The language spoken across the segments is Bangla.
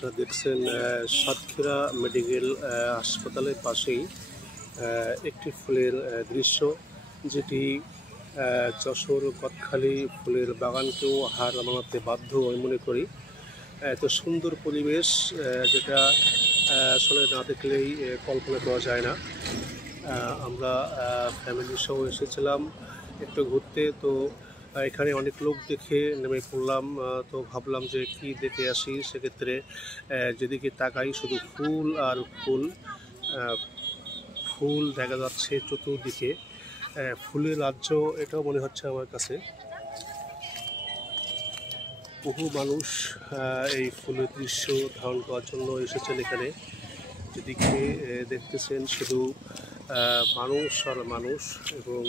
আপনারা দেখছেন সাতক্ষীরা মেডিকেল হাসপাতালের পাশেই একটি ফুলের দৃশ্য, যেটি যশোর কতখালি ফুলের বাগানকেও হার মানাতে বাধ্য আমি মনে করি। এত সুন্দর পরিবেশ যেটা আসলে না দেখলেই কল্পনা করা যায় না। আমরা ফ্যামিলির সহ এসেছিলাম একটু ঘুরতে, তো এখানে অনেক লোক দেখে নেমে পড়লাম। তো ভাবলাম যে কি দেখে আসি, সেক্ষেত্রে যেদিকে তাকাই শুধু ফুল আর ফুল। ফুল দেখা যাচ্ছে চতুর্দিকে, ফুলের রাজ্য এটাও মনে হচ্ছে আমার কাছে। বহু মানুষ এই ফুলের দৃশ্য ধারণ করার জন্য এসেছেন এখানে। যেদিকে দেখতেছেন শুধু মানুষ আর মানুষ, এবং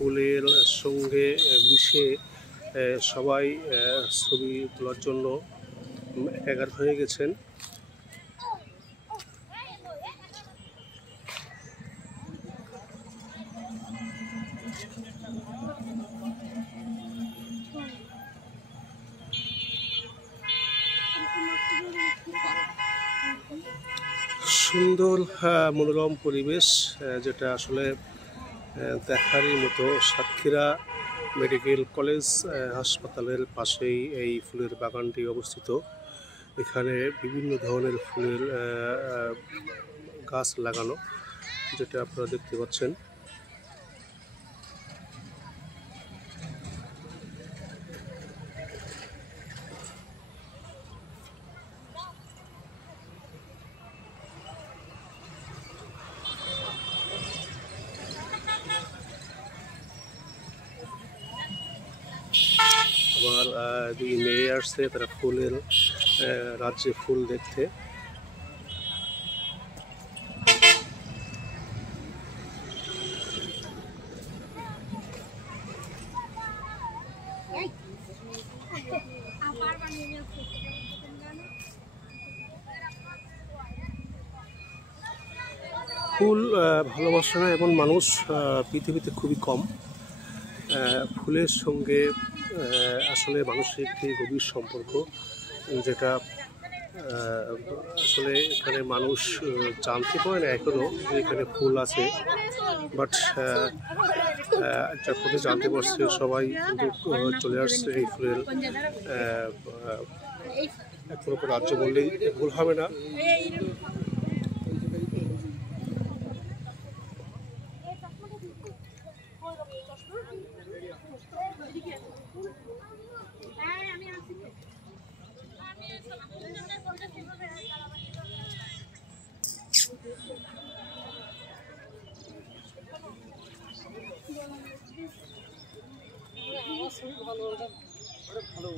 ফুলের সঙ্গে মিশে সবাই ছবি তোলার জন্য একাকার হয়ে গেছেন। সুন্দর মনোরম পরিবেশ, যেটা আসলে দেখারই মতো। সাতক্ষীরা মেডিকেল কলেজ হাসপাতালের পাশেই এই ফুলের বাগানটি অবস্থিত। এখানে বিভিন্ন ধরনের ফুলের গাছ লাগানো, যেটা আপনারা দেখতে পাচ্ছেন। আমার দুই মেয়ে আসছে, তারা ফুলের রাজ্যে ফুল দেখতে। ফুল ভালোবাসে না এমন মানুষ পৃথিবীতে খুবই কম। ফুলের সঙ্গে আসলে মানুষের একটি গভীর সম্পর্ক, যেটা আসলে এখানে মানুষ জানতে পারে না এখনো যে এখানে ফুল আছে। বাট যখন জানতে পারছে সবাই কিন্তু চলে আসছে এই ফুলের এক প্রকার রাজ্য বললেই ভুল হবে না। ভালো